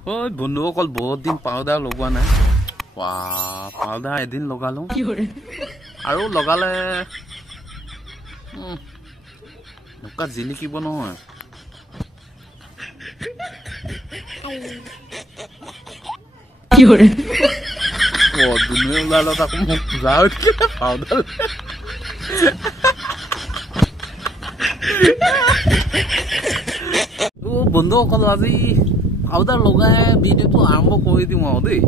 Ôi বন্ধুসকল বহুত দিন পাউডাৰ লগোৱা নাই পাউডাৰ এদিন লগালো আৰু লগালে নকা জিলিকিব নহয় কি হৰে ও দুনে ওলালো তাকো মোক যাও কি পাউডাৰ ও বন্ধুসকল আজি পাউডাৰ লগাই ভিডিওটো আৰম্ভ কৰি দিম আৰু দেই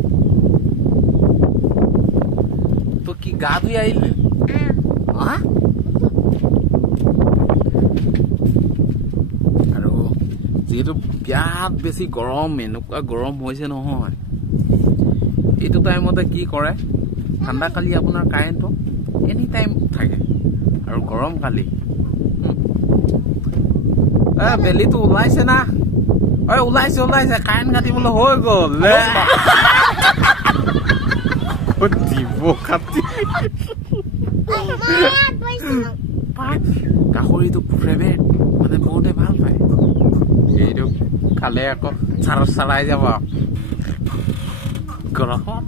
তো কি গা ধুই আহিলে আৰু যেহেতু বিয়াত বেছি গৰম এনেকুৱা গৰম হৈছে নহয় এইটো টাইমতে কি কৰে ঠাণ্ডা কালি আপোনাৰ কাৰেণ্টটো এনি টাইম থাকে আৰু গৰম কালি বেলিটো ওলাইছে না ঐ ওলাইছে ওলাইছে কাৰেণ্ট কাটিবলৈ হৈ গ'ল দিব কাটি গাহৰিটো ফেভৰেট মানে বহুতে ভাল পায় এইটো খালে আকৌ চাৰাই যাব গৰমত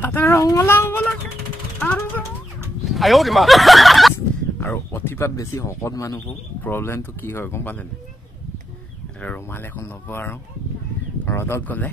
তাতে ৰঙালাও হ'ব লাগে আৰু অতিপাত বেছি শকত মানুহবোৰ প্ৰব্লেমটো কি হয় গম পালে নে ৰুমাল এখন ল'ব আৰু ৰ'দত গ'লে